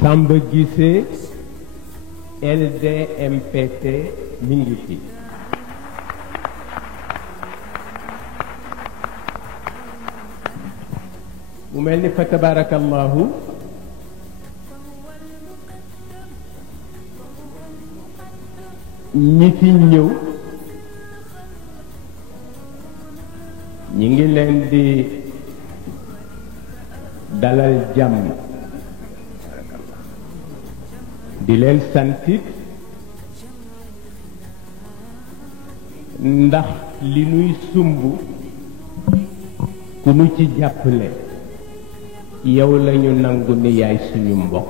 Samba Guissé LDMPT mi ngi fi. mu mel ni fa tabarakallahu ñi fi ñëw ñi ngi leen di dalal jàmm di leen santit ndax li nuy sumb ku nu ci jàppale yow lañu nangu ni yaay suñu mbokk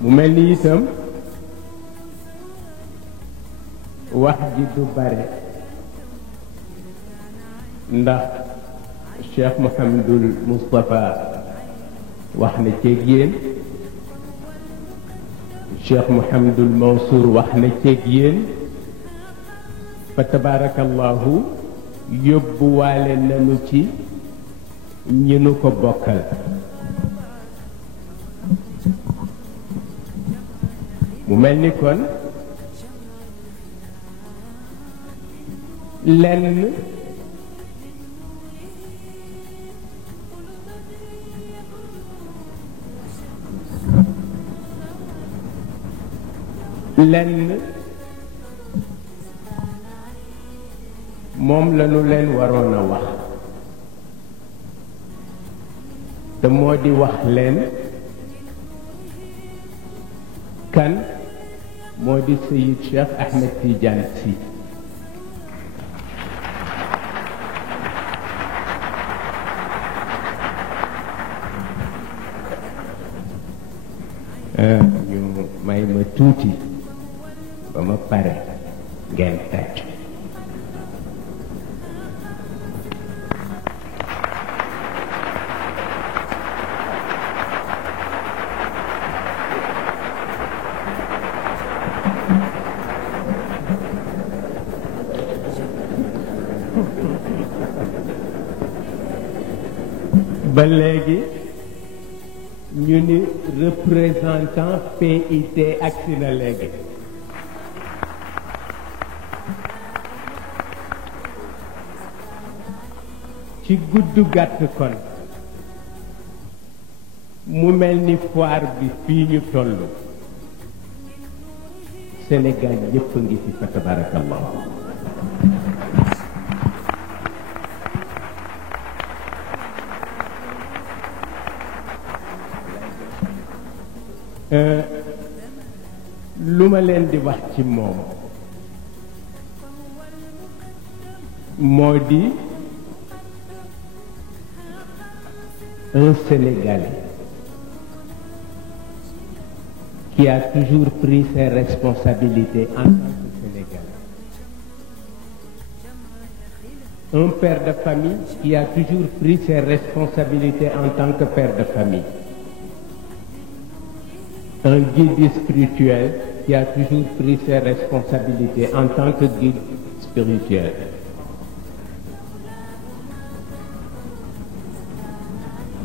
mu mel ni itam wax ji du bare ndax Cheikh Mouhamadul Moustapha wax na ceeg yéen Cheikh Mouhamadul Mansour wax na ceeg yéen fa tabarakallahu yóbbuwaale nañu ci ñi nu ko bokkal mu mel ni kon lenn moom lañu leen waroon a wax te moo di wax leen kan moo di Seyid Cheikh Ahmed Tidiane Sy ñu may ma tuuti ba ma pare ngeen tàcc ba léegi ñu ni représentant PIT agsi na léegi ci gudd gàtt kon mu mel ni foire bi fii ñu toll Sénégal yépp a ngi fi fa tabarakallah lu ma leen di wax ci moom moo di un Sénégalais qui a toujours pris ses responsabilités en tant que Sénégalais, un père de famille qui a toujours pris ses responsabilités en tant que père de famille, un guide spirituel qui a toujours pris ses responsabilités en tant que guide spirituel.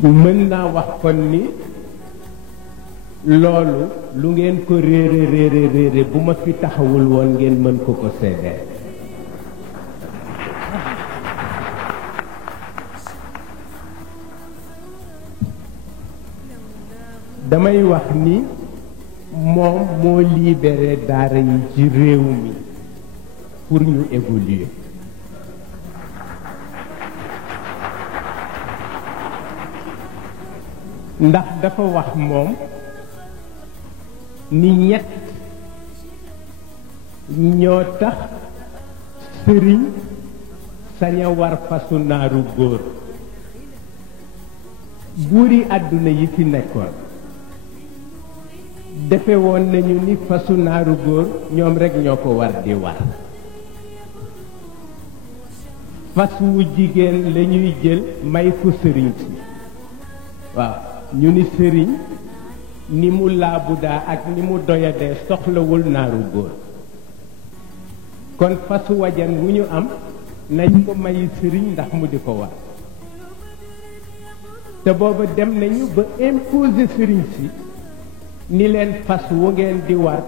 mën naa wax kon ni loolu lu ngeen ko réere bu ma fi taxawul woon ngeen mën ko ko seedeel damay wax ni moom moo libéré daara yi ci réew mi pour ñu évoluer ndax dafa wax moom ni ñett ñoo tax sëriñ sañ a war fasu naaru góor buuri àdduna yi fi nekkoon defe woon nañu ni fasu naaru góor ñoom rekk ñoo ko war di war fas wu jigéen lañuy jël may ko sëriñ si waaw ñu ni sëriñ ni mu laabudaa ak ni mu doyadee soxlawul naaru góor kon fasu wajan wu ñu am nañ ko mayi sëriñ ndax mu di ko war te booba dem nañu ba imposer sëriñ si ni leen fas wu ngeen di war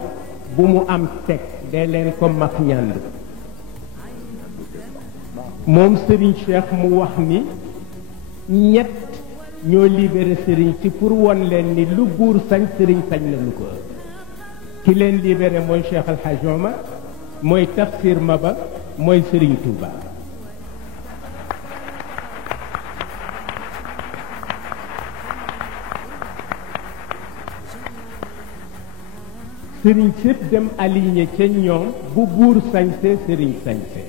bu mu am teg dee leen ko mag ñànd moom sëriñ Cheikh mu wax ni ñett ñoo libéré sëriñ si pour won leen ni lu buur sañ sëriñ sañ na lu ko ki leen libéré mooy Cheikh Al Hadj Omar mooy Tafsir Maba mooy sëriñ Touba sëriñ sépp dem aligné ca ñoom bu buur sañse sëriñ sañse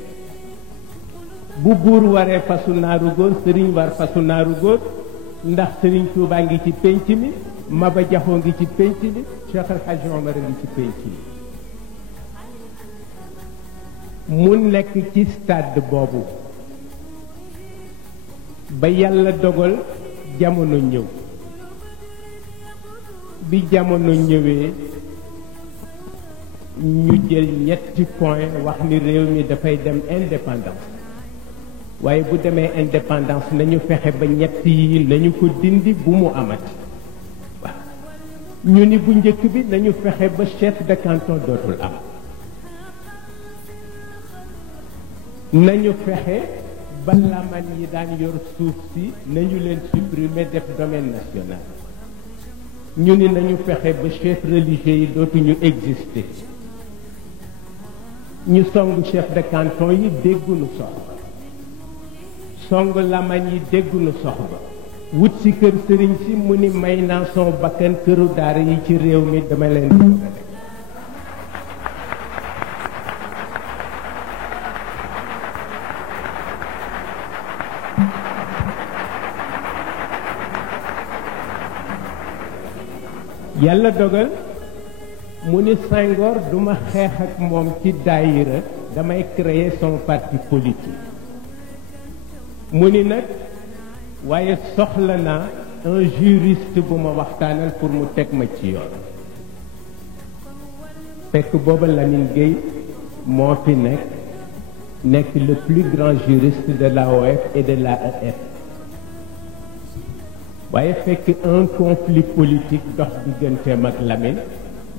bu buur waree fasu naaru góor sëriñ war fasu naaru góor ndax sëriñ Touba ngi ci pénc mi Maba Jaxoo ngi ci pénc mi Cheikh El Hadj Omar ngi ci pénc mi mu nekk ci stade boobu ba yàlla dogal jamono ñëw bi jamono ñëwee ñu jël ñetti point wax ni réew mi dafay dem indépendance waaye bu demee indépendance nañu fexe ba ñett yi nañu ko dindi bu mu amati waaw ñu ni bu njëkk bi nañu fexe ba chef de canton dootul am nañu fexe ba laman yi daan yor suuf si nañu leen supprimer def domaine national ñu ni nañu fexe ba chef religieux yi dootuñu exister ñu song chef de canton yi déggunu soxba song lamañ yi déggunu soxba wut si kër sëriñ si mu ni may naa son bakkan këru daara yi ci réew mi dama leen di yàlla dogal mu ni Senghor duma xeex ak moom ci daayira damay créer son parti politique mu ni nag waaye soxla naa un juriste bu ma waxtaanal pour mu teg ma ci yoon fekk booba Lamine Gueye moo fi nekk le plus grand juriste de l'AOF et de l'AEF waaye fekk un conflit politique dox digganteem ak Lamine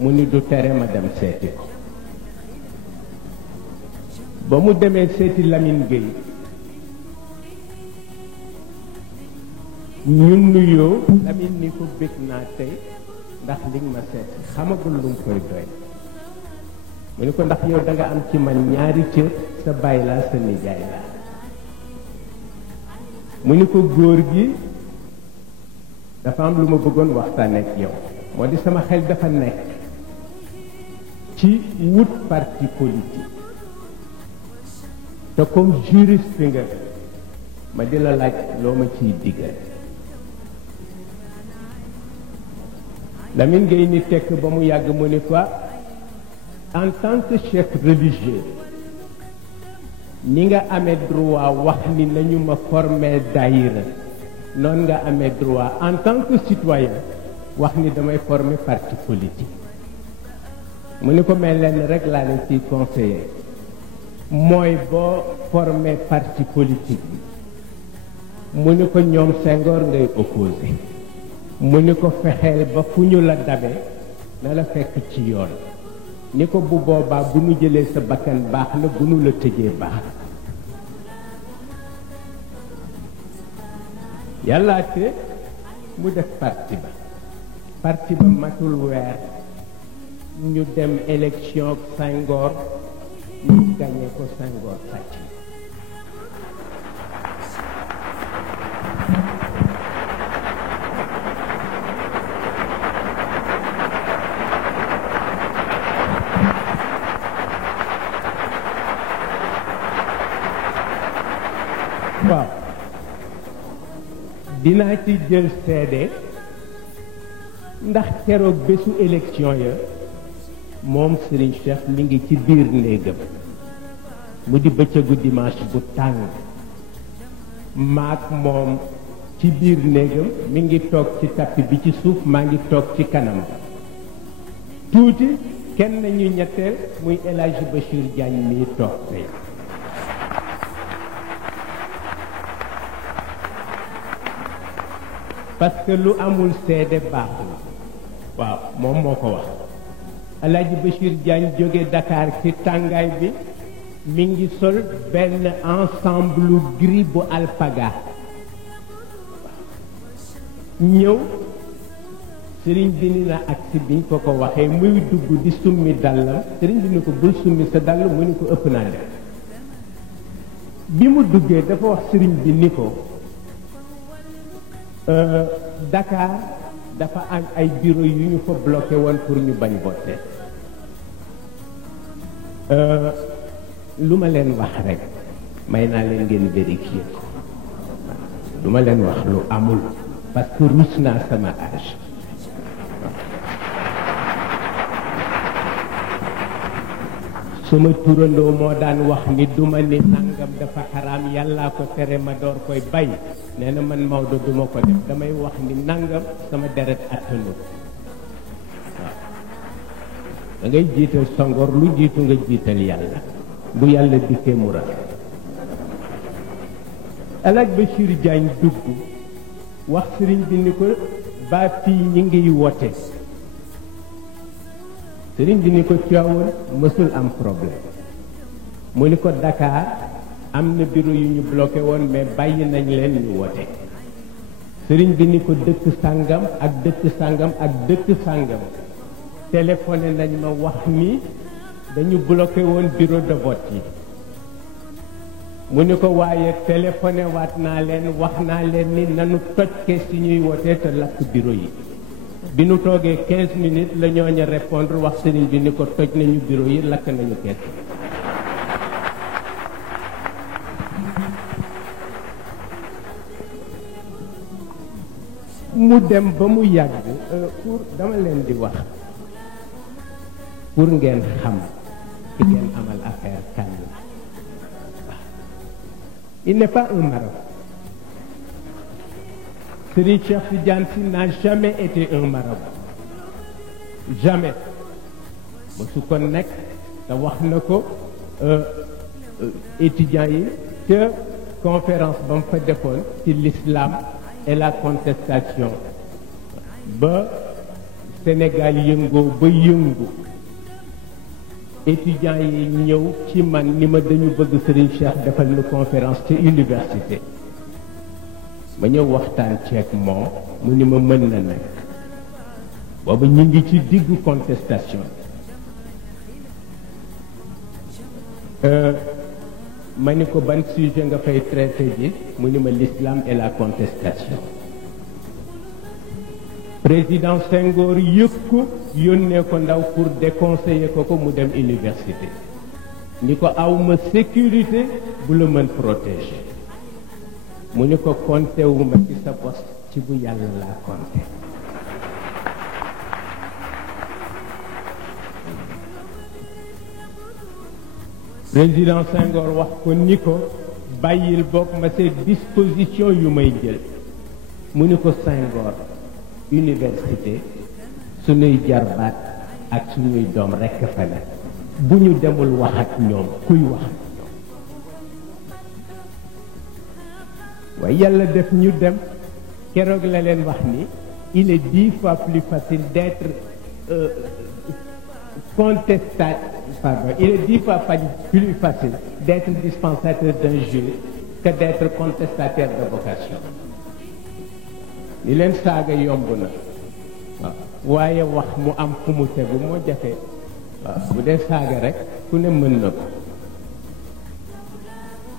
mu ni du tere ma dem seeti ko ba mu demee seeti Lamine Gueye ñu nuyoo Lamine ni ko bég naa tey ndax li nga ma seeti xamagul lu mu koy doy mu ni ko ndax yow da nga am ci man ñaari cër sa baay laa sa nijaay laa mu ni ko góor gi dafa am lu ma bëggoon waxtaan ak yow moo di sama xel dafa nekk ci wut parti politique te comme juriste nga ma di la laaj loo ma ciy diggal Lamine Gueye ni tekk ba mu yàgg mu ni quoi en tant que chef religieux ni nga amee droit wax ni nañu ma former daïra noonu nga amee droit en tant que citoyen wax ni damay former parti politique mu ni ko mel leen rek laa leen ciy conseiller mooy boo former parti politique bi mu ni ko ñoom Senghor ngay opposé mu ni ko fexeel ba fu ñu la dabe na la fekk ci yoon ni ko bu boobaa bu nu jëlee sa bakkan baax na bu nu la tëjee baax yàlla te mu def parti ba matul weer ñu dem élection ak Senghor ñu gagné ko Senghor sàcc waaw dinaa ci jël seede ndax keroog bésu élection ya moom Serigne Cheikh mi ngi ci biir néegam mu di bëccëgu dimanche bu tàng maak moom ci biir néegam mi ngi toog ci tapis bi ci suuf maa ngi toog ci kanam tuuti kenn ñu ñetteel muy El Hadji Bachir Diagne mii toog tey parce que lu amul seede baaxul waaw moom moo ko wax El Hadji Bachir Diagne jóge Dakar ci tàngaay bi mi ngi sol benn ensemble gris bu alpaga ñëw sëriñ bi ni na agsi biñ ko ko waxee muy dugg di summi dàllam sëriñ bi ni ko bul summi sa dàll mu ni ko ëpp naa def bi mu duggee dafa wax sëriñ bi ni ko Dakar dafa am ay bureau yu ñu fa bloqué woon pour ñu bañ voter lu ma leen wax rek may naa leen ngeen vérifier ko lu ma leen wax lu amul parce que rus naa sama âge sama turandoo moo daan wax ni duma ni nangam dafa xaraam yàllaa ko tere ma door koy bay nee na man Maodo duma ko def damay wax ni nangam sama deret attanu waaw da ngay jiital songor lu jiitu nga jiital yàlla bu yàlla dikkee mu rafet El Hadji Bachir Diagne dugg wax sëriñ bi ni ko ba fii ñi ngiy wote sëriñ bi ni ko Tivaouane mësul am problème mu ni ko Dakar am na bureau yu ñu bloqué woon mais bàyyi nañ leen ñu wote sëriñ bi ni ko dëkk sàngam ak dëkk sàngam ak dëkk sàngam téléphoné nañ ma wax ni dañu bloqué woon bureau de vote yi mu ni ko waaye téléphoné waat naa leen wax naa leen ni nanu toj kees yi ñuy wotee te lakk bureau yi bi nu toogee 15 minutes la ñooña répondre wax sëriñ bi ni ko toj nañu bureau yi lakk nañu kees mu dem ba mu yàgg pour dama leen di wax pour ngeen xam ki ngeen amal affaire kan la il n'est pas un marabout. Serigne Cheikh Tidiane Sy n'a jamais été un marabout jamais mosu ko nekk te wax na ko étudiants yi te conférence ba mu fa defoon ci l'islam et la contestation ba Sénégal yëngoo ba yëngu étudiants yi ñëw ci man ni ma dañu bëgg Serigne Cheikh defal nu conférence ci université ma ñëw waxtaan ceeg moom mu ni ma mën na nekk booba ñu ngi ci diggu contestation ma ni ko ban sujet nga fay traité ji mu ni ma l'islam et la contestation président Senghor yëg ko yónnee ko ndaw pour déconseiller ko mu dem université ni ko awma sécurité bu la mën protéger mu ni ko compté wu ma ci sa bos ci bu yàlla laa compté président Senghor wax ko ni ko bàyyil bokk ma ces disposition yu may jël mu ni ko Senghor université suñuy jarbaat ak suñuy doom rekk fa la bu ñu demul wax ak ñoom kuy wax ak ñoom waaye yàlla def ñu dem keroog la leen wax ni il est 10 fois plus facile d'être il est 10 fois plus facile d'être dispensateur d'un juge que d'être contestataire de vocation li leen saaga yomb na waaw waaye wax mu am fu mu tegu moo jafe waaw bu dee saaga rek ku ne mën na ko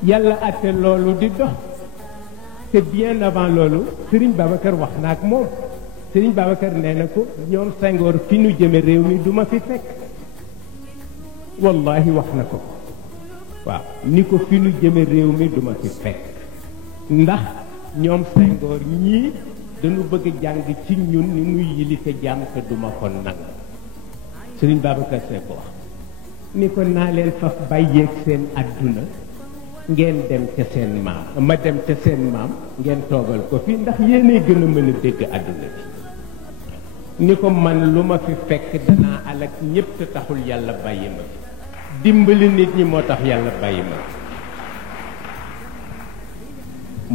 yàlla atte loolu di dox te bien avant loolu Serigne Babacar wax na ak moom Serigne Babacar nee na ko ñoom Senghor fi nu jëme réew mi du ma fi fekk wallahi wax na ko waaw ni ko fi nu jëme réew mi du ma fi fekk ndax ñoom Senghor ñii dañu bëgg jàng ci ñun ni nuy yilife jaam te duma ko nang Serigne Babacar Seck ko wax ni ko naa leen faf bàyyeeg seen adduna ngeen dem ca seen maam ma dem ca seen maam ngeen toogal ko fi ndax yéenay gën a mën a dégg àdduna bi ni ko man lu ma fi fekk danaa alak ñépp te taxul yàlla bàyyi ma fi dimbali nit ñi moo tax yàlla bàyyi ma fi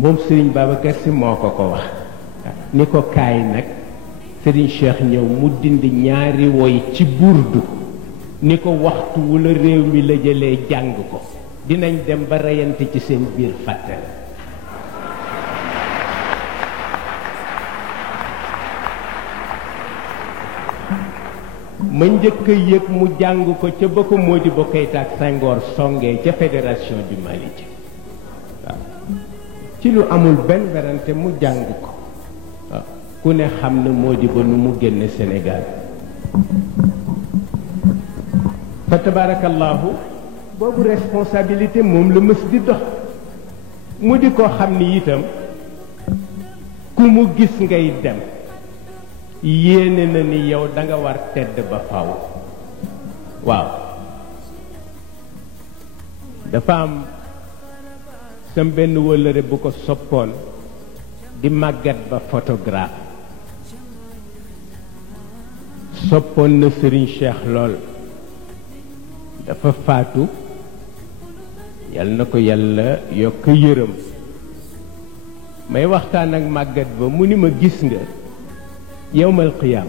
moom Serigne Babacar Sy moo ko wax ni ko kaay nag Serigne Cheikh ñëw mu dindi ñaari woy ci burdu ni ko waxtu wu la réew mi la jëlee jàng ko dinañ dem ba reyante ci seen biir fàtte ma njëkk a yëg mu jàng ko ca ba ko Modibo Keïta ak Senghor songee ca fédération du Mali ci waaw ci lu amul benn werante mu jàng ko waaw ku ne xam na Modibo nu mu génne Sénégal fa tabarakallahu boobu responsabilité moom la mës di dox mu di ko xam ni itam ku mu gis ngay dem yéene na ni yow da nga war tedd ba faw waaw dafa am sam benn wëllëre bu ko soppoon di màggat ba photographe soppoon na Serigne Cheikh lool dafa faatu yal na ko yàlla yokk yërëm may waxtaan ak màggat ba mu ni ma gis nga yowmal qiyaam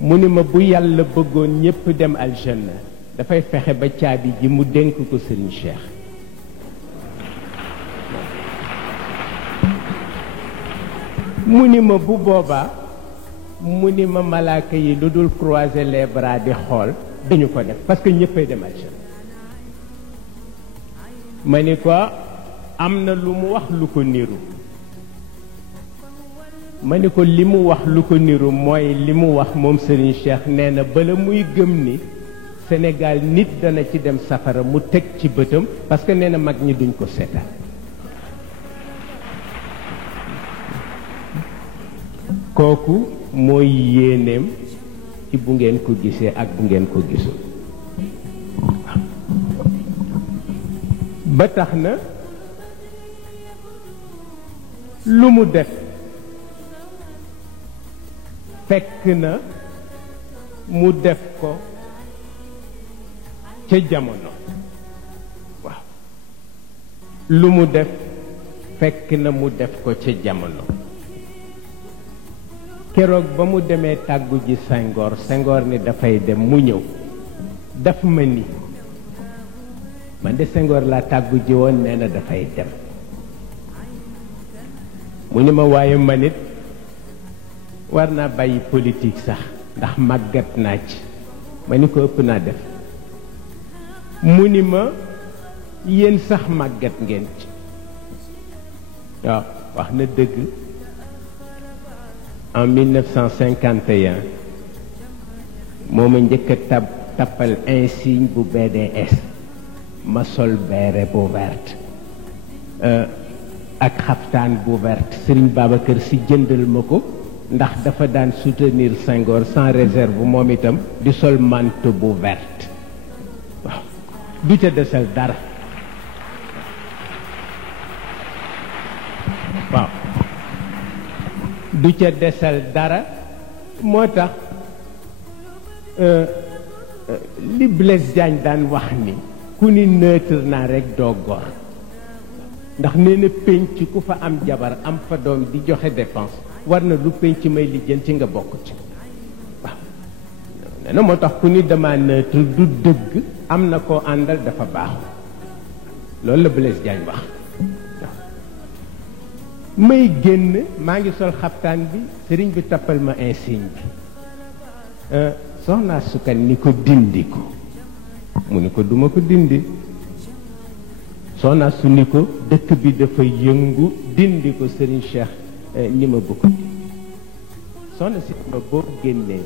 mu ni ma bu yàlla bëggoon ñépp dem aljanna dafay fexe ba caabi ji mu dénk ko Serigne Cheikh mu ni ma bu boobaa mu ni ma malaaka yi lu dul croiser les bras di xool dañu ko def parce que ñëppay dem aljanna ma ni ko am na lu mu wax lu ko niru ma ni ko li mu wax lu ko niru mooy li mu wax moom Serigne Cheikh nee na bala muy gëm ni Sénégal nit dana ci dem safara mu teg ci bëtam parce que nee na mag ñi duñ ko seetaan kooku mooy yéeneem ci bu ngeen ko gisee ak bu ngeen ko gisul ba tax na lu mu def fekk na mu def ko ca jamono waaw lu mu def fekk na mu def ko ca jamono keroog ba mu demee tàggu ji Senghor ni dafay dem mu ñëw daf ma ni man de Senghor laa tàggu ji woon nee na dafay dem mu ni ma waaye man it war naa bàyyi politique sax ndax màggat naa ci ma ni ko ëpp naa def mu ni ma yéen sax màggat ngeen ci waaw wax na dëgg en 1951 moo ma njëkk a tappal insigne bu BDS ma sol béret bu verte ak xaftaan bu verte Serigne Babacar Sy jëndal ma ko ndax dafa daan soutenir Senghor sans réserve moom itam di sol manteau bu verte waaw du ca desal dara waaw du ca desal dara moo tax li Blaise Diagne daan wax ni ku ni neutre naa rek doo gor ndax nee na pénc ku fa am jabar am fa doom di joxe dépense war na lu pénc may lijjanti nga bokk ci waaw nee na moo tax ku ni dama neutre du dëgg am na koo àndal dafa baaxu loolu la Blaise Diagne wax may génn maa ngi sol xaftaan bi sëriñ bi tappal ma insigne bi soxnaa sukkan ni ko dindi ko mu ni ko duma ko dindi soxnaa su ni ko dëkk bi dafa yëngu dindi ko sëriñ Cheikh ni ma bëgg soxna si ma boo génnee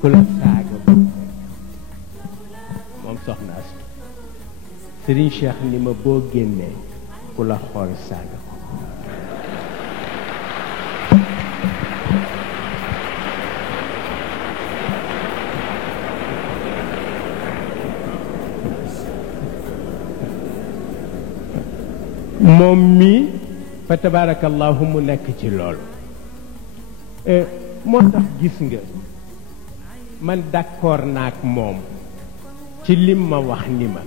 ku la saaga moom soxnaa su sëriñ Cheikh ni ma boo génnee ku la xool saaga ko moom mii fa tabarakallahu mu nekk ci loolu moo tax gis nga man d'accord naak moom ci lim ma wax ni ma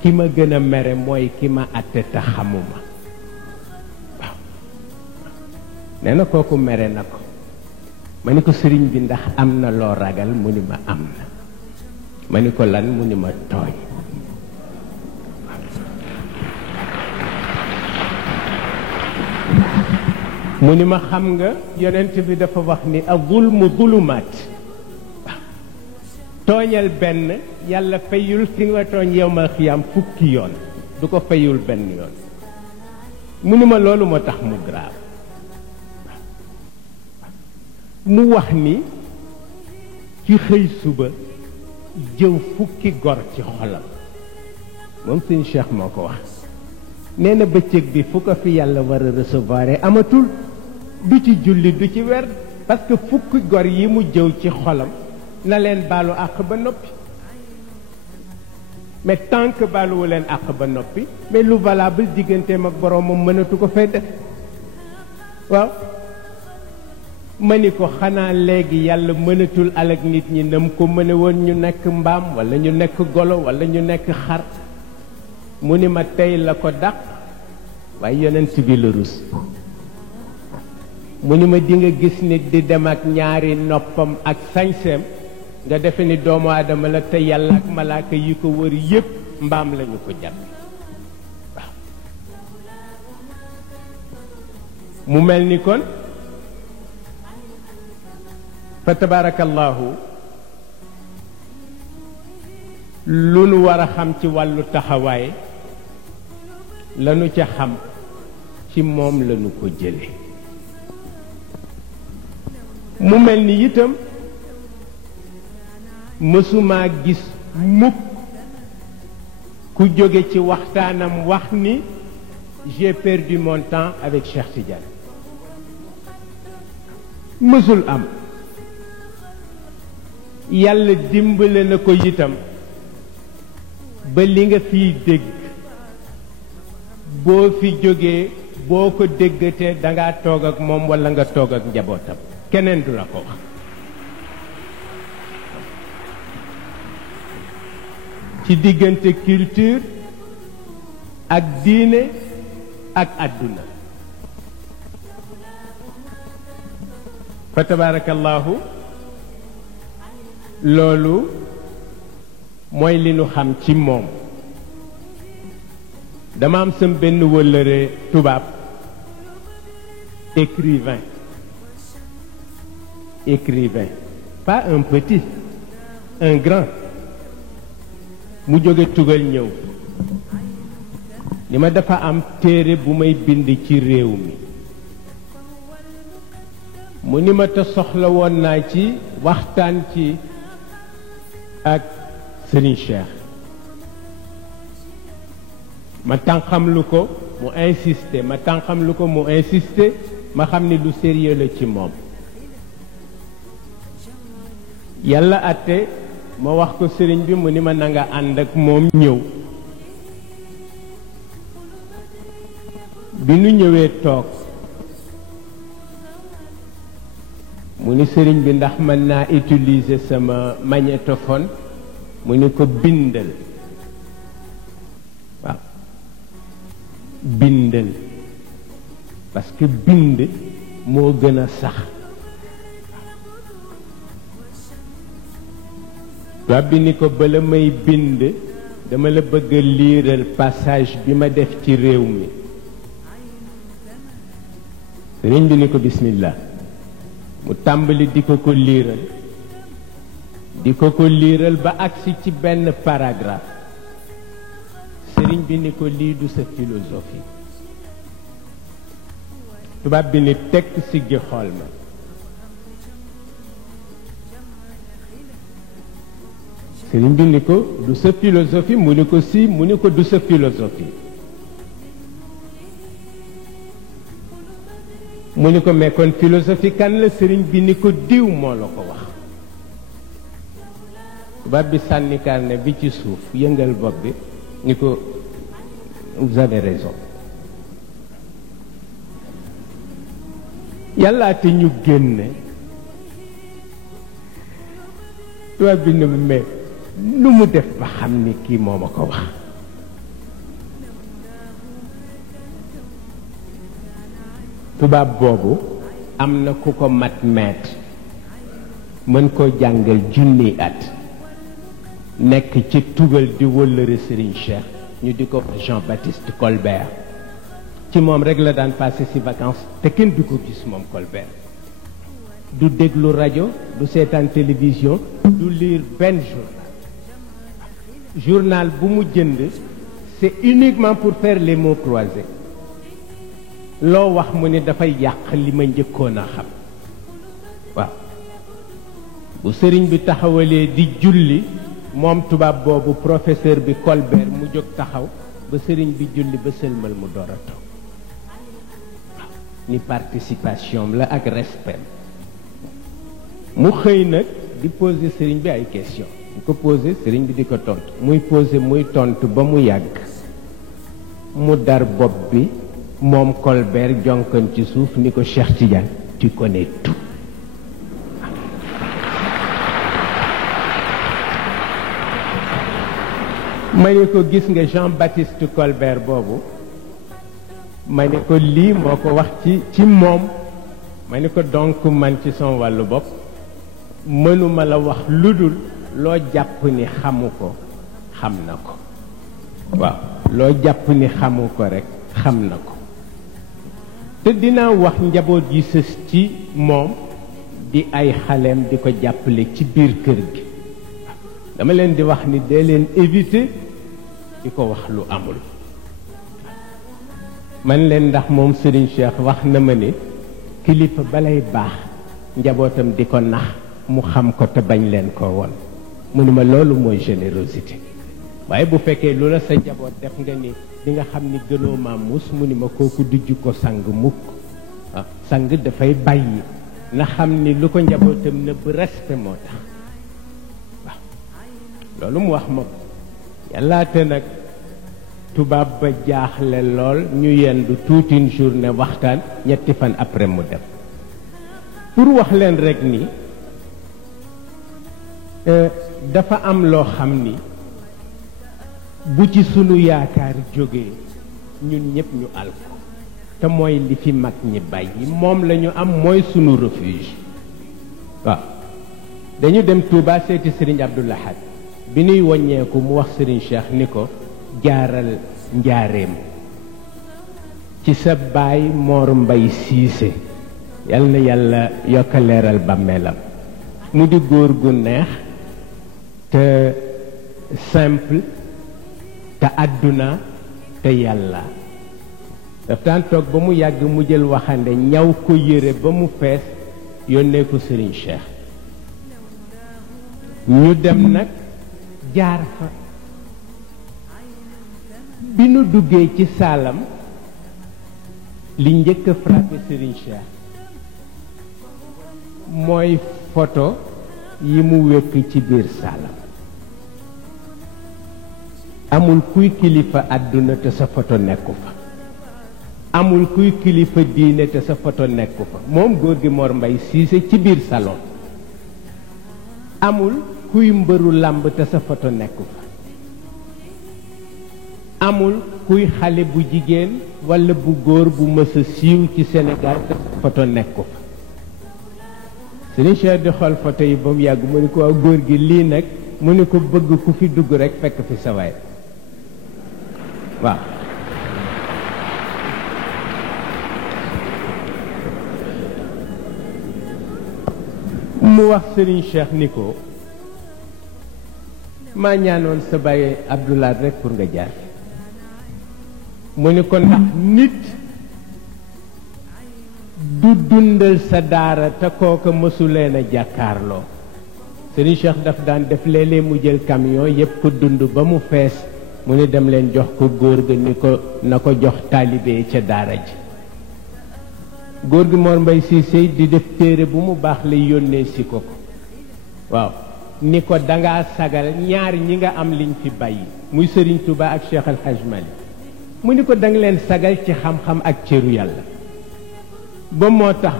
ki ma gën a mere mooy ki ma atte te xamuma waaw nee na kooku mere na ko ma ni ko sëriñ bi ndax am na loo ragal mu ni ma am na ma ni ko lan mu ni ma tooñ mu ni ma xam nga yonent bi dafa wax ni az-zulmu zulumaat tooñal benn yàlla fayul ki nga tooñ yowmal xiyaam fukki yoon du ko fayul benn yoon mu ni ma loolu moo tax mu grave mu wax ni ci xëy suba jëw fukki gor ci xolam moom sëñ Cheikh moo ko wax nee na bëccëg bi fu ko fi yàlla war a recevoir amatul du ci julli du ci wer parce que fukki gor yi mu jëw ci xolam na leen baalu àq ba noppi mais tant que baaluwu leen àq ba noppi mais lu valable digganteem ak boroomam mënatu ko fay def waaw ma ni ko xanaa léegi yàlla mënatul alak nit ñi nam ko mëne woon ñu nekk mbaam wala ñu nekk golo wala ñu nekk xar mu ni ma tey la ko dàq waaye yonent bi la rus mu ni ma di nga gis nit di dem ak ñaari noppam ak sañseem nga defe ni doomu aadama la te yàlla ak malaaka yi ko wër yépp mbaam lañu ko jàpp waaw mu mel ni kon fa tabarakallahu lu nu war a xam ci wàllu taxawaay lanu ca xam ci moom lanu ko jële mu mel ni itam mësumaa gis mukk ku jóge ci waxtaanam wax ni j'ai perdu mon temps avec Cheikh Tidiane mësul am yàlla dimbale na ko itam ba li nga fiy dégg boo fi jógee boo ko déggatee dangaa toog ak moom walla nga toog ak njabootam keneen du la ko wax ci diggante culture ak diine ak àdduna fa tabarakallahu loolu mooy li nu xam ci moom dama am sam benn wëllëre tubaab écrivain pas un petit un grand mu jóge tugal ñëw ni ma dafa am téere bu may bind ci réew mi mu ni ma te soxla woon naa ci waxtaan ci ak Serigne Cheikh ma tànqamlu ko mu insisté ma tànqamlu ko mu insisté ma xam ni lu sérieux la ci moom yàlla atte ma wax ko sëriñ bi mu ni ma nanga ànd ak moom ñëw bi nu ñëwee toog mu ni sëriñ bi ndax mën naa utiliser sama magnétophone mu ni ko bindal waaw bindal parce que bind moo gën a sax tubaab bi ni ko bala may bind dama la bëgg a liiral passage bi ma def ci réew mi sëriñ bi ni ko bismillah mu tàmbali di ko liiral ba agsi ci benn paragraphe sëriñ bi ni ko lii du sa philosophie tubaab bi ni tekk siggi xool ma sëriñ bi ni ko du sa philosophie mu ni ko si mu ni ko du sa philosophie mu ni ko mais kon philosophie kan la sëriñ bi ni ko diw moo la ko wax tubaab bi sànni carnet bi ci suuf yëngal bopp bi ni ko vous avez raison yàllaa te ñu génne tubaab bi ne mais nu mu def ba xam ni kii moo ma ko wax tubaab boobu am na ku ko mat maître mën koo jàngal junni at nekk ci tugal di wëllëre Serigne Cheikh ñu di ko Jean-Baptiste Colbert ci moom rek la daan passé ci vacances te kenn du ko gis moom Colbert du déglu rajo du seetaan télévision du lire benn journal bu mu jënd c'est uniquement pour faire les mots croisés loo wax mu ne dafay yàq li ma njëkkoon a xam waaw bu sëriñ bi taxawalee di julli moom tubaab boobu professeur bi Colbert mu jóg taxaw ba sëriñ bi julli ba sëlmal mu door a toog ni participation la ak respect mu xëy nag di poser sëriñ bi ay question di ko poser sëriñ bi di ko tontu muy poser muy tontu ba mu yàgg mu dar bopp bi moom Colbert jonkan ci suuf ni ko Cheikh Tidiane tu connais tout ma ne ko gis nga Jean-Baptiste Colbert boobu ma ne ko lii moo ko wax ci moom ma ne ko donc man ci son wàllu bopp mënuma la wax lu dul loo jàpp ni xamu ko xam na ko waaw loo jàpp ni xamu ko rek xam na ko te dinaa wax njaboot yi sës ci moom di ay xaleem di ko jàppale ci biir kër gi dama leen di wax ni dee leen éviter di ko wax lu amul man leen ndax moom Serigne Cheikh wax na ma ni kilifa balay baax njabootam di ko nax mu xam ko te bañ leen ko woon mu ni ma loolu mooy générosité waaye bu fekkee lu la sa njaboot def nga ni di nga xam ni gënoo ma mus mu ni ma kooku du ko sang mukk ah sang dafay bàyyi na xam ni lu ko njabootam nëbb respect moo tax waaw loolu mu wax ma yàllaate nag tubaab ba jaaxle lool ñu yendu toute une journée waxtaan ñetti fan après mu dem pour wax leen rek ni dafa am loo xam ni bu ci sunu yaakaar jógee ñun ñëpp ñu alko te mooy li fi mag ñi bàyyi moom la ñu am mooy sunu refuge waaw dañu dem Touba seeti Serigne Abdou Lahad bi nuy woññeeku mu wax Serigne Cheikh ni ko jaaral njaareem ci sa baay Mor Mbay Siise yal na yàlla yokk leeral bàmmeelam mu di góor gu neex te simple te àdduna te yàlla daf daan toog ba mu yàgg mu jël waxande ñaw ko yére ba mu fees yónnee ko Serigne Cheikh ñu dem nag jaar fa bi nu duggee ci saalam li njëkk a frappé Serigne Cheikh mooy photo yi mu wekk ci biir saalam amul kuy kilifa àdduna te sa photo nekku fa amul kuy kilifa diine te sa photo nekku fa moom góor gi Mor Mbay Siise ci biir salon amul kuy mbëru làmb te sa photo nekku fa amul kuy xale bu jigéen walla bu góor bu mës a siiw ci Sénégal te sa photo nekku fa Serigne Cheikh di xool photo yi ba mu yàgg mu ni ko waaw góor gi lii nag mu ni ko bëgg ku fi dugg rekk fekk fi sa waay waaw mu wax Serigne Cheikh ni ko maa ñaanoon sa baay Abdoulaye rek pour nga jaar mu ni ko ndax nit du dundal sa daara te kooka mësuleen a jàkkaarloo Serigne Cheikh daf daan def léeg-léeg mu jël camion yépp ko dund ba mu fees mu ni dem leen jox ko góor ga ni ko na ko jox taalibe ca daara ji góor gi Mor Mbay Siise di def téere bu mu baax lay yónnee si ko waaw ni ko dangaa sagal ñaar ñi nga am liñ fi bàyyi muy Serigne Touba ak Cheikh Al Hadj Malick mu ni ko danga leen sagal ci xam-xam ak cëru yàlla ba moo tax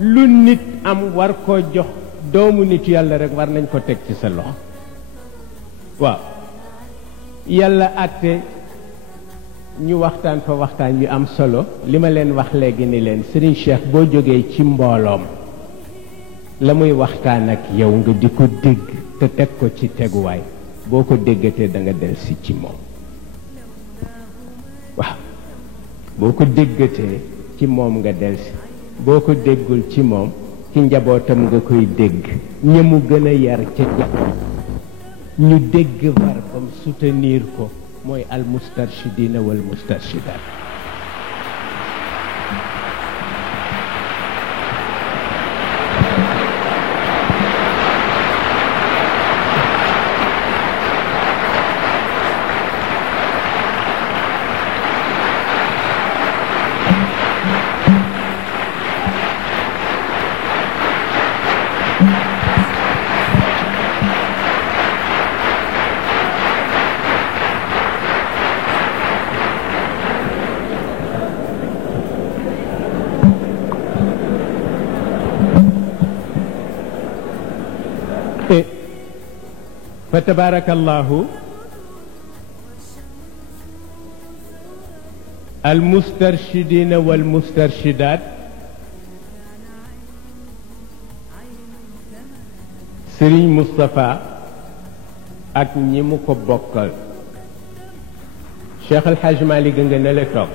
lu nit am war koo jox doomu nit yàlla rek war nañ ko teg ci sa loxo waaw yàlla àtte ñu waxtaan fa waxtaan yu am solo li ma leen wax léegi ni leen Serigne Cheikh boo jógee ci mbooloom la muy waxtaan ak yow nga di ko dégg te teg ko ci teguwaay boo ko déggatee da nga delsi ci moom waaw boo ko déggatee ci moom nga delsi boo ko déggul ci moom ci njabootam nga koy dégg ña mu gën a yar ca jamono ñu dégg verbam soutenir ko mooy al mustarshidina wal mustarshidat فتبارك الله المسترشدين والمسترشدات سيرين مصطفى ak ñi mu ko bokkal Cheikh El Hadj Malick nga ne la toog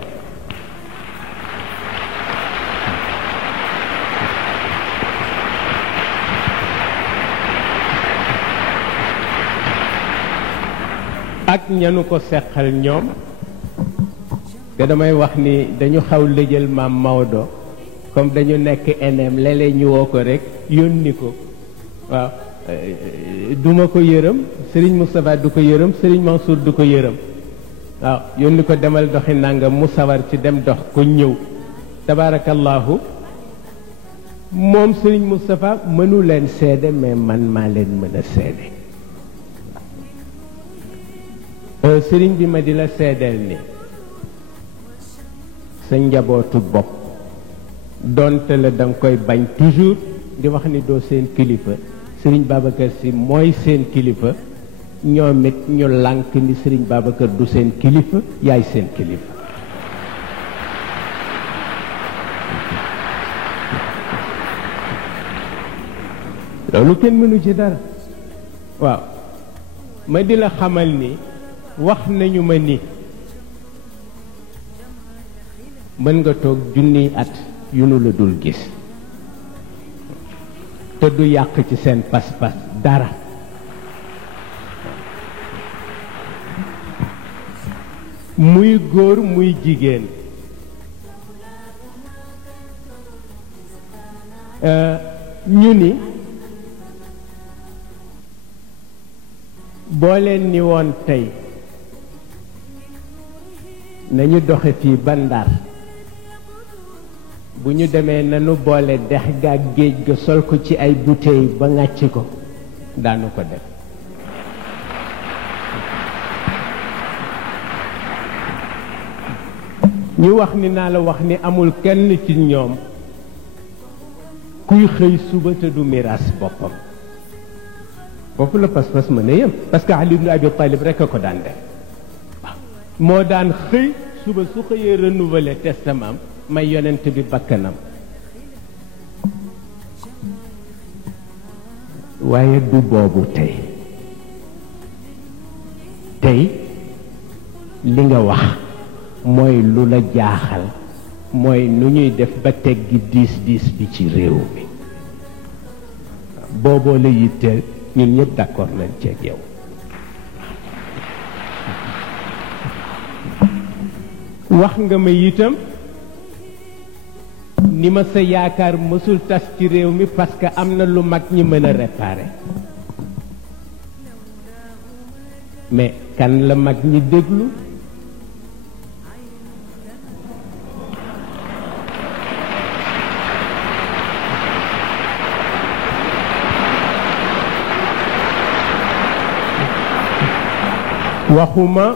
ak ñanu ko seqal ñoom te damay wax ni dañu xaw lëjal maam Maodo comme dañu nekk NM léeg-léeg ñu woo ko rek yónni ko waaw duma ko yërëm Serigne Moustapha du ko yërëm Serigne Mansour du ko yërëm waaw yónni ko demal doxi nangam mu sawar ci dem dox ko ñëw tabarakallahu moom Serigne Moustapha mënu leen seede mais man maa leen mën a seede sëriñ bi ma di la seedeel ni sa njabootu bopp donte la danga koy bañ toujours di wax ni doo seen kilifa sëriñ Babacar Sy mooy seen kilifa ñoom it ñu lànk ni sëriñ Babacar du seen kilifa yaay seen kilifa loolu kenn mënu ci dara waaw ma di la xamal ni wax nañu ma ni mën nga toog junniy at yu nu la dul gis te du yàq ci seen pas-pas dara muy góor muy jigéen ñu ni boo leen ni woon tey nañu doxe fii ba Ndar bu ñu demee nanu boole dex ga ak géej ga sol ko ci ay bouteilles ba ŋàcc ko daanu ko def ñu wax ni naa la wax ni amul kenn ci ñoom kuy xëy suba te du miraas boppam foofu la pas-pas mën a yem parce que Ali ibn Abi Talib rek a ko daan def moo daan xëy suba su xëyee renouveler testament may yonent bi bakkanam waaye du boobu tey li nga wax mooy lu la jaaxal mooy nu ñuy def ba teggi diis bi ci réew mi booboo la yitteel ñun ñëpp d'accord nañ ceeg yow wax nga ma itam ni ma sa yaakaar mësul tas ci réew mi parce que am na lu mag ñi mën a réparer mais kan la mag ñi déglu waxuma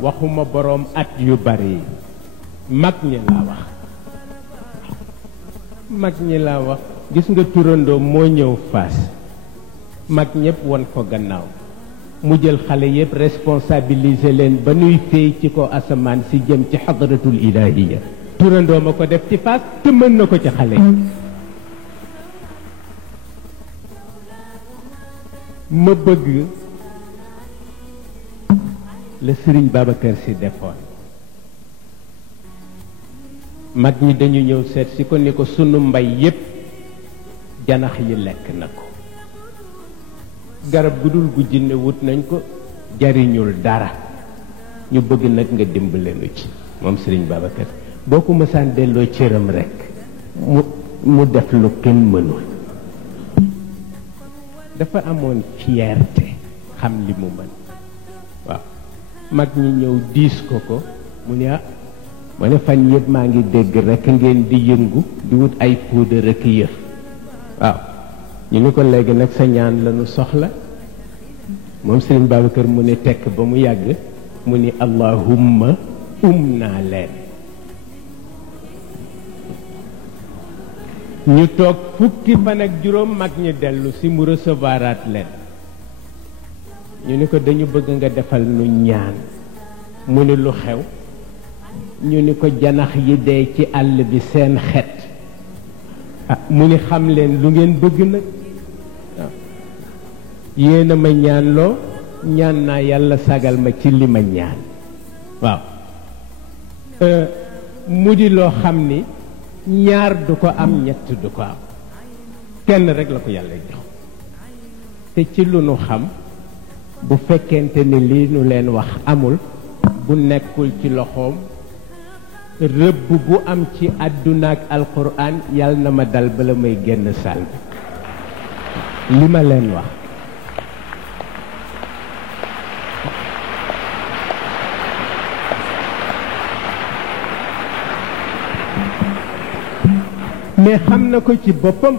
waxuma boroom at yu bari mag ñi laa wax mag ñi laa wax gis nga turandoo moo ñëw Fass mag ñëpp won ko gannaaw mu jël xale yëpp responsabiliser leen ba nuy féey ci ko asamaan si jëm ci xadratul ilahiya turandoo ma ko def ci Fass te mën na ko ci xale yi ma bëgg la Sëriñ Babacar Sy defoon mag ñi dañu ñëw seet si ko ni ko sunu mbay yépp janax yi lekk na ko garab gu dul gu jinne wut nañ ko jariñul dara ñu bëgg nag nga dimbale nu ci moom Sëriñ Babacar boo ko mësaan delloo cëram rekk mu def lu kenn mënul dafa amoon fierté xam li mu mën waaw mag ñi ñëw diis ko mu ne ah ma ne fan yëpp maa ngi dégg rekk ngeen di yëngu di wut ay poudre rekk yëf waaw ñu ni ko léegi nag sa ñaan la nu soxla moom Sëriñ Babacar mu ne tekk ba mu yàgg mu ni allahumma naa leen ñu toog fukki fan ak juróom mag ñi dellu si mu recevoiraat leen ñu ni ko dañu bëgg nga defal nu ñaan mu ni lu xew ñu ni ko janax yi dee ci àll bi seen xet mu ni xam leen lu ngeen bëgg nag waaw yéen a ma ñaan loo ñaan naa yàlla sagal ma ci li ma ñaan waaw mu di loo xam ni ñaar du ko am ñett du ko am kenn rek la ko yàlla jox te ci lu nu xam bu fekkente ni lii nu leen wax amul bu nekkul ci loxoom rëbb bu am ci àdduna ak alquran yàlla na ma dal bala may génn saal bi li ma leen wax mais xam na ko ci boppam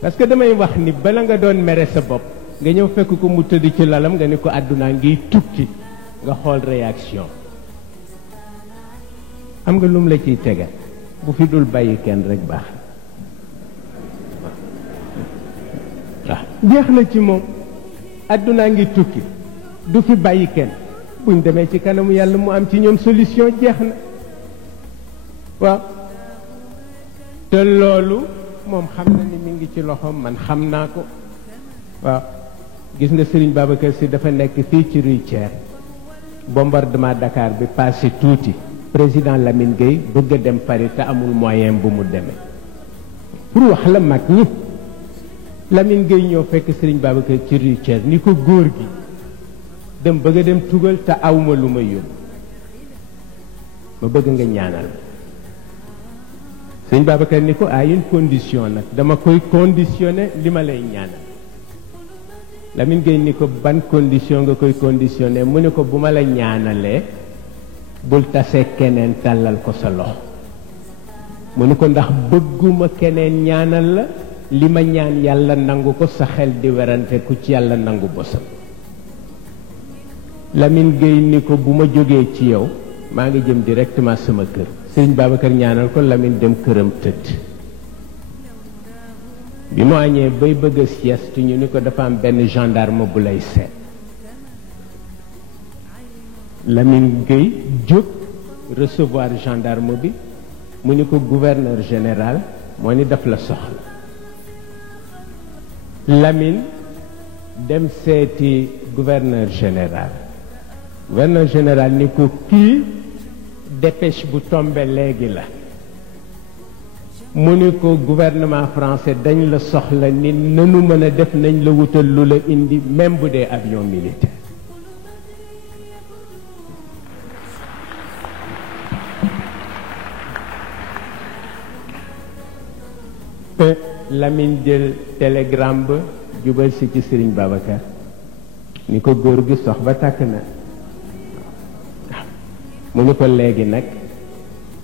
parce que damay wax ni bala nga doon mere sa bopp nga ñëw fekk ko mu tëdd ci lalam nga ni ko àdduna ngiy tukki nga xool réaction xam nga lum la ciy tege bu fi dul bàyyi kenn rek baax waaw jeex na ci moom àdduna ngi tukki du fi bàyyi kenn buñ demee ci kanamu yàlla mu am ci ñoom solution jeex na waaw te loolu moom xam na ni mi ngi ci loxoom man xam naa ko waaw gis nga Serigne Babacar Sy dafa nekk fii ci Rue Thiers bombardement Dakar bi passé tuuti président Lamine Gueye bëgg a dem Paris te amul moyen bu mu demee pour wax la mag ñi Lamine Gueye ñëw fekk Serigne Babacar ci Rue Thiers ni ko góor gi dem bëgg a dem tugal te awma lu ma yóbbu ma bëgg nga ñaanal Serigne Babacar ni ko à une condition nag dama koy conditionné li ma lay ñaanal Lamine Gueye ni ko ban condition nga koy conditionné mu ne ko bu ma la ñaanalee bul tase keneen tàllal ko sa loxo mu ne ko ndax bëgguma keneen ñaanal la li ma ñaan yàlla nangu ko sa xel di werante ku ci yàlla nangu bosam Lamine Gueye ni ko bu ma jógee ci yow maa ngi jëm directement sama kër Serigne Babacar ñaanal ko Lamine dem këram tëdd bi mu añee bay bëgg a sieste ñu ni ko dafa am benn gendarme bu lay seet Lamine Gueye jóg recevoir gendarme bi mu ni ko gouverneur général moo ni daf la soxla Lamine dem seeti gouverneur général ni ko kii dépêche bu tombe léegi la mu ni ko gouvernement français dañ la soxla ni nanu mën a def nañ la wutal lu la indi même bu dee avion militaire Lamine jël télégramme ba jubal si ci Serigne Babacar ni ko góor gi sox ba tàkk na mu ni ko léegi nag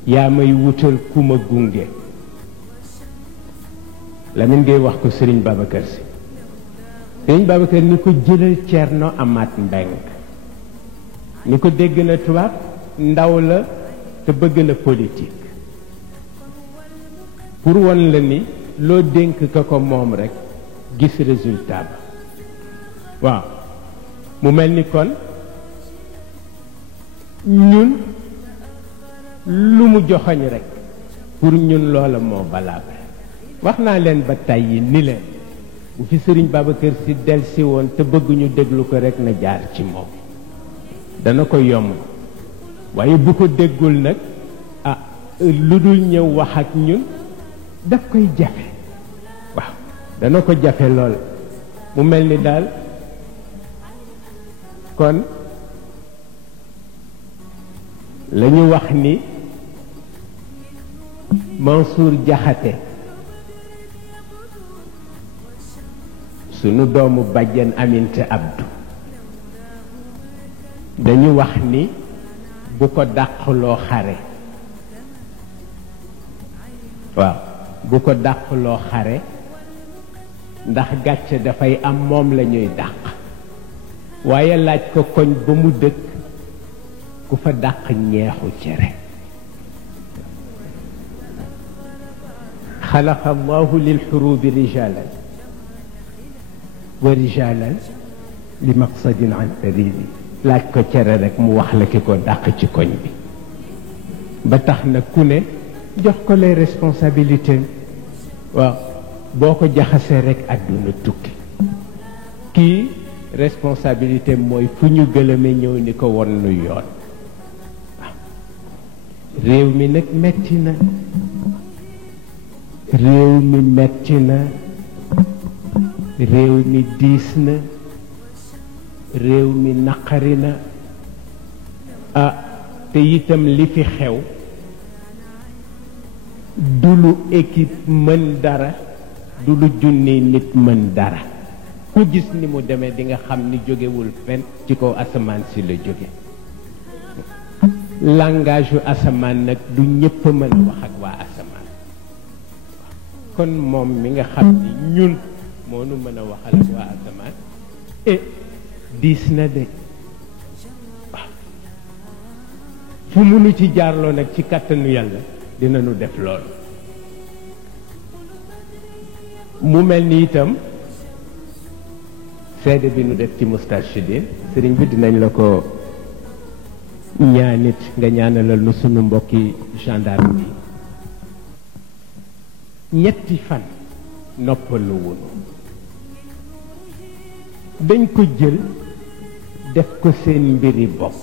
yaa may wutal ku ma gunge Lamine ngay wax ko Serigne Babacar si Serigne Babacar ni ko jëlal Thierno Amath Mbengue ni ko dégg na tubaab ndaw la te bëgg na politique pour won la ni loo dénk ka ko moom rekk gis résultat ba waaw mu mel ni kon ñun lu mu joxoñ rekk pour ñun loola moo valable wax naa leen ba tàyyi ni leen bu fi Sëriñ Babacar Sy delsi woon te bëgg ñu déglu ko rekk na jaar ci moom dana ko yomb waaye bu ko déggul nag lu dul ñëw wax ak ñun daf koy jafe waaw dana ko jafe lool mu mel ni daal kon la ñu wax ni Mansour Diakhaté sunu doomu bàjjen Aminte Abdou dañu wax ni bu ko dàqloo xare waaw bu ko dàqloo xare ndax gàcce dafay am moom la ñuy dàq waaye laaj ko koñ ba mu dëkk ku fa dàq ñeexu cere xalaqa allahu lil xurubi rijalan wa rijalan li maqsadin an taridi laaj ko cere rek mu wax la ki ko dàq ci koñ bi ba tax na ku ne jox ko les responsabilités waaw boo ko jaxasee rek àdduna tukki kii responsabilité mooy fu ñu gëlëme ñëw ni ko won nu yoon waaw réew mi nag metti na réew mi metti na réew mi diis na réew mi naqari na te itam li fi xew du lu équipe mën dara du lu junni nit mën dara ku gis ni mu demee di nga xam ni jógewul fenn ci kaw asamaan si la jóge langage yu asamaan nag du ñépp a mën a wax ak waa asamaan kon moom mi nga xam ni ñun moo nu mën a waxal ak waa asamaan diis na de waaw fu munu ci jaarloo nag ci kàttanu yàlla dinañu def loolu mu mel ni itam seede bi nu def ci Moustarchidine sëriñ bi dinañ la ko ñaanit nga ñaanalal nu sunu mbokki gendarme yi ñetti fan noppalu wunu dañ ko jël def ko seen mbiri bopp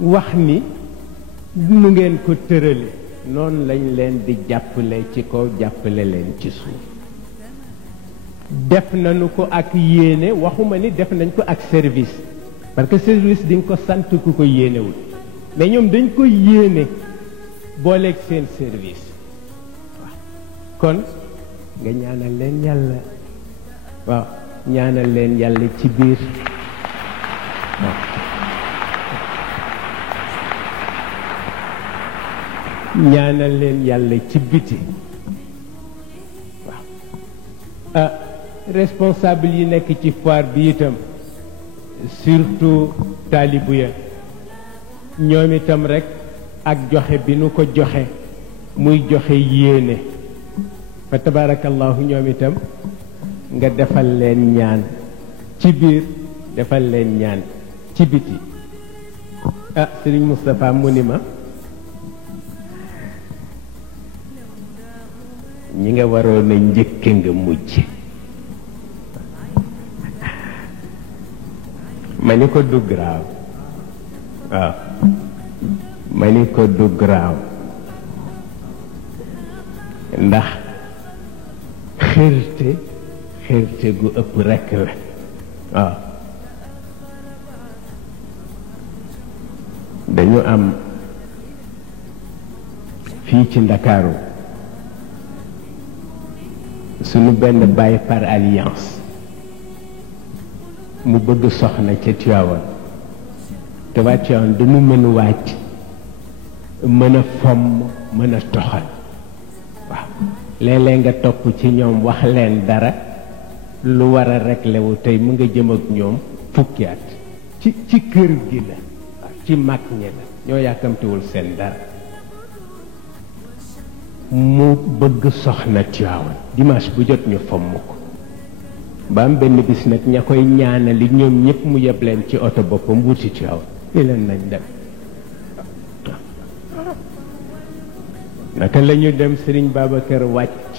wax ni nu ngeen ko tërale noonu lañ leen di jàppale ci kaw jàppale leen ci suuf def nañu ko ak yéene waxuma ni def nañ ko ak service parce que service di nga ko sant ku ko yéenewul mais ñoom dañ ko yéene booleeg seen service waaw kon nga ñaanal leen yàlla waaw ñaanal leen yàlla ci biir ñaanal leen yàlla ci biti waaw responsable yi nekk ci foire bi itam surtout taalibu ya ñoom itam rekk ak joxe bi nu ko joxe muy joxe yéene fa tabarakallahu ñoom itam nga defal leen ñaan ci biir defal leen ñaan ci biti Sëriñ Moustapha mu ni ma ñi nga waroon a njëkke nga mujj ma ni ko du graaw waaw ma ni ko du graaw ndax xërte gu ëpp rekk la waaw dañu am fii ci Ndakaaru sunu benn baay par alliance mu bëgg soxna ca Tiwaawan te waa Tiwaawan dañu mën wàcc mën a fomm mën a toxal waaw léeg-léeg nga topp ci ñoom wax leen dara lu war a réglé wu tey mu nga jëm ak ñoom fukki at ci kër gi la ci mag ñi la ñoo yàkkamtiwul seen dara mu bëgg soxna Tiwaawan dimanche bu jot ñu fomm ko ba am benn bis nag ña koy ñaanali ñoom ñëpp mu yeb leen ci oto boppam wuti Tiwaawan li leen nañ dem naka la ñu dem Serigne Babacar wàcc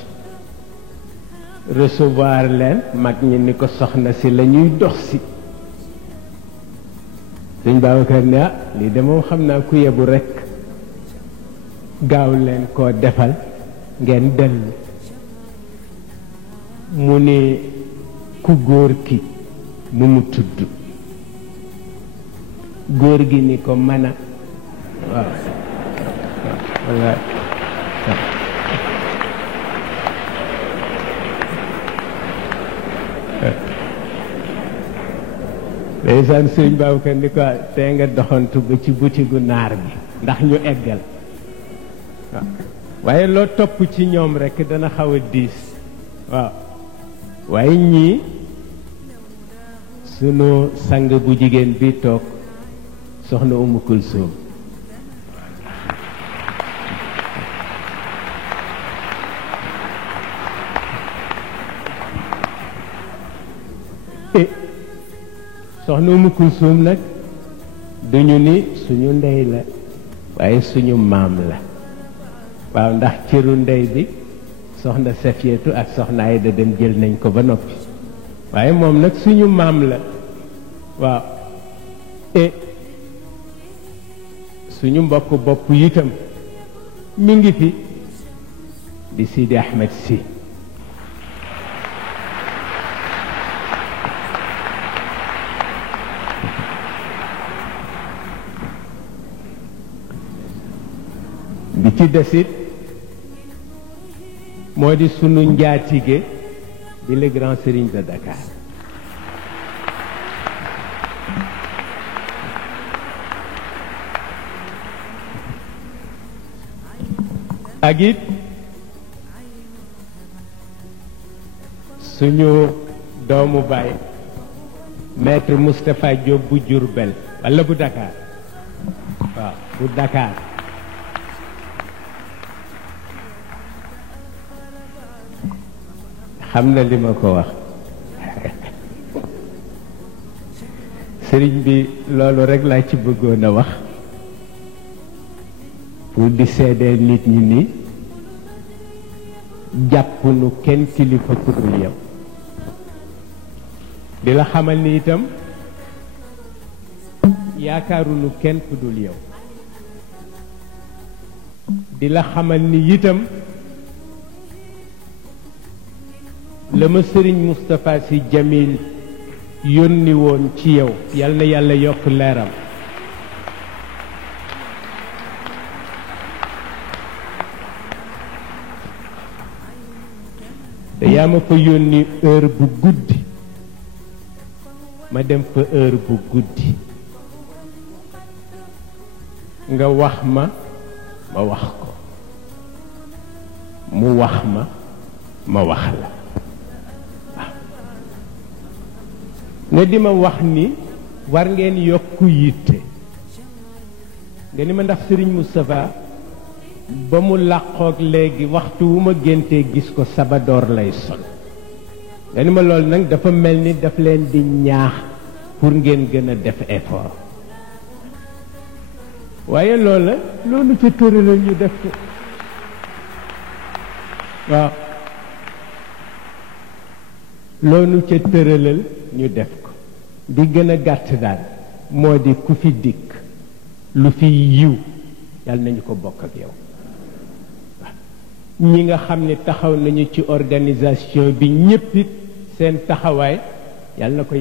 recevoir leen mag ñi ni ko soxna si la ñuy dox si Serigne Babacar ne ah lii de moom xam naa ku yebu rekk gaaw leen koo defal ngeen dellu mu ne ku góor ki nu mu tudd góor gi ni ko mën a waaw wallaay ndeysaan Sëriñ Babacar ni ko tey nga doxantu ba ci butigu naar bi ndax ñu eggal waaw waaye loo topp ci ñoom rekk dana xaw a diis waaw waaye ñii sunu sang bu jigéen bi toog soxna Umu Kulsum soxna Umu Kulsum nag duñu ni suñu ndey la waaye suñu maam la waaw ndax cëru ndey bi soxna Safiyatu ak soxna Ayda dem jël nañ ko ba noppi waaye moom nag suñu maam la waaw et suñu mbokk bopp itam mi ngi fi di Sidi Ahmed Sy bi ci desit moo di sunu njaatige di le grand serigne de Dakar ak it suñu doomu baay maître Moustapha Diop bu Diourbel walla bu Dakar waaw bu Dakar xam na li ma ko wax sëriñ bi loolu rekk laa ci bëggoon a wax pour di seedeel nit ñi ni jàpp nu kenn kilifa ku dul yow di la xamal ni itam yaakaarunu kenn ku dul yow di la xamal ni itam la ma sëriñ Moustapha Sy Jamil yónni woon ci yow yal na yàlla yokk leeram te yaa ma fa yónni heure bu guddi ma dem fa heure bu guddi nga wax ma ma wax ko mu wax ma wax la nga di ma wax ni war ngeen yokku yitte nga ni ma ndax Serigne Moustapha ba mu làqoog léegi waxtu wu ma géntee gis ko sabadoor lay sol nga ni ma loolu nag dafa mel ni daf leen di ñaax pour ngeen gën a def effort waaye loolu ca tëralal ñu def ko waaw loolu ca tëralal ñu def ko di gën a gàtt daal moo di ku fi dikk lu fi yiw yàlla nañu ko bokk ak yow ñi nga xam ne taxaw nañu ci organisation bi ñépp it seen taxawaay yàlla na ko